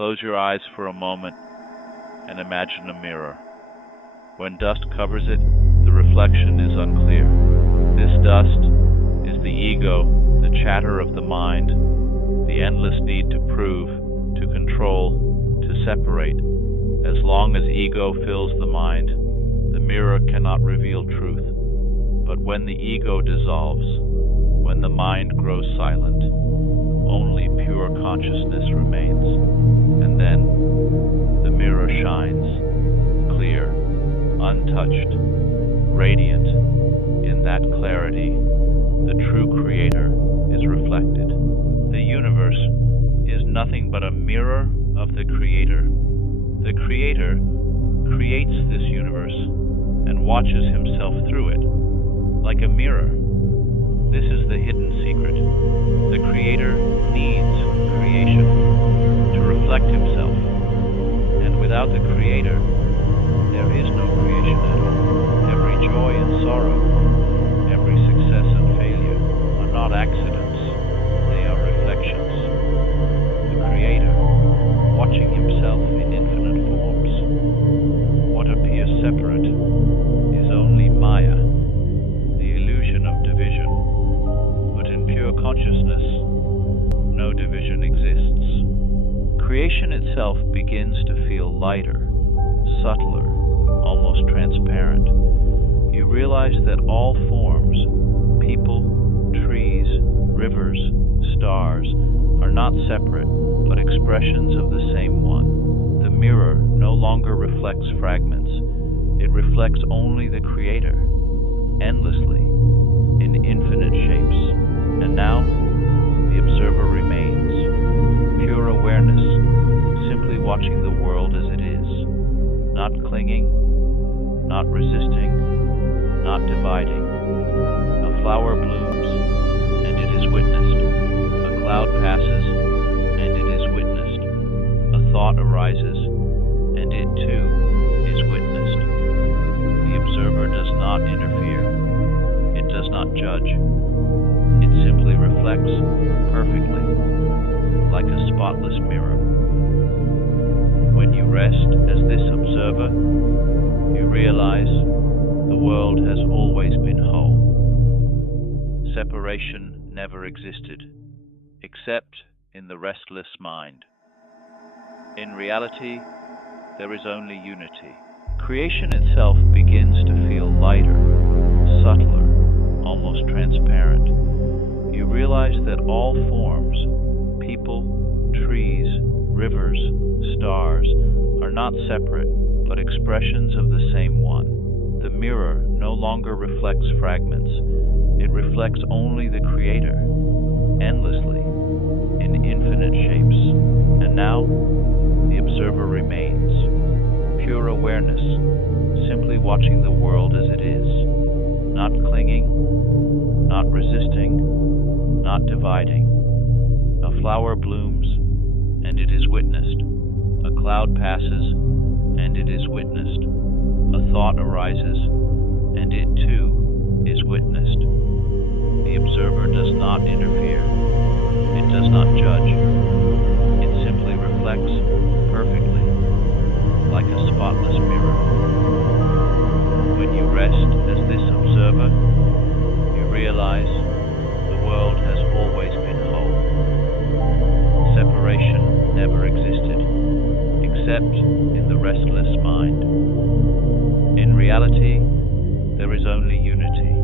Close your eyes for a moment and imagine a mirror. When dust covers it, the reflection is unclear. This dust is the ego, the chatter of the mind, the endless need to prove, to control, to separate. As long as ego fills the mind, the mirror cannot reveal truth. But when the ego dissolves, when the mind grows silent, only pure consciousness remains. And then the mirror shines, clear, untouched, radiant. In that clarity, the true creator is reflected. The universe is nothing but a mirror of the creator. The creator creates this universe and watches himself through it, like a mirror. This is the hidden secret. The creator needs creation to reflect himself, and without the creator, there is no creation at all. Every joy and sorrow, every success and failure are not accidents, they are reflections. The creator, watching himself in infinite forms. What appears separate is only Maya, the illusion of division. But in pure consciousness, no division exists. Creation itself begins to feel lighter, subtler, almost transparent. You realize that all forms, people, trees, rivers, stars, are not separate, but expressions of the same one. The mirror no longer reflects fragments. It reflects only the creator, endlessly, in infinite shapes. And now, the observer remains, pure awareness, simply watching the world as it is, not clinging, not resisting, not dividing. A flower blooms, and it is witnessed. A cloud passes, and it is witnessed. A thought arises, and it too is witnessed. The observer does not interfere. It does not judge. It simply reflects perfectly, like a spotless mirror. When you rest as this observer, you realize the world has always been whole. Separation never existed, except in the restless mind. In reality, there is only unity. Creation itself begins to feel lighter, subtler, almost transparent. You realize that all forms, people, trees, rivers, stars, are not separate, but expressions of the same one. The mirror no longer reflects fragments. It reflects only the creator, endlessly, in infinite shapes. And now, the observer remains, pure awareness, simply watching the world as it is, not clinging, not resisting, not dividing. A flower blooms, and it is witnessed. A cloud passes, and it is witnessed. A thought arises, and it too is witnessed. The observer does not interfere. It does not judge. It simply reflects perfectly, like a spotless mirror. When you rest as this observer, you realize the world has always been whole. Separation never existed, except in the restless mind. In reality, there is only unity.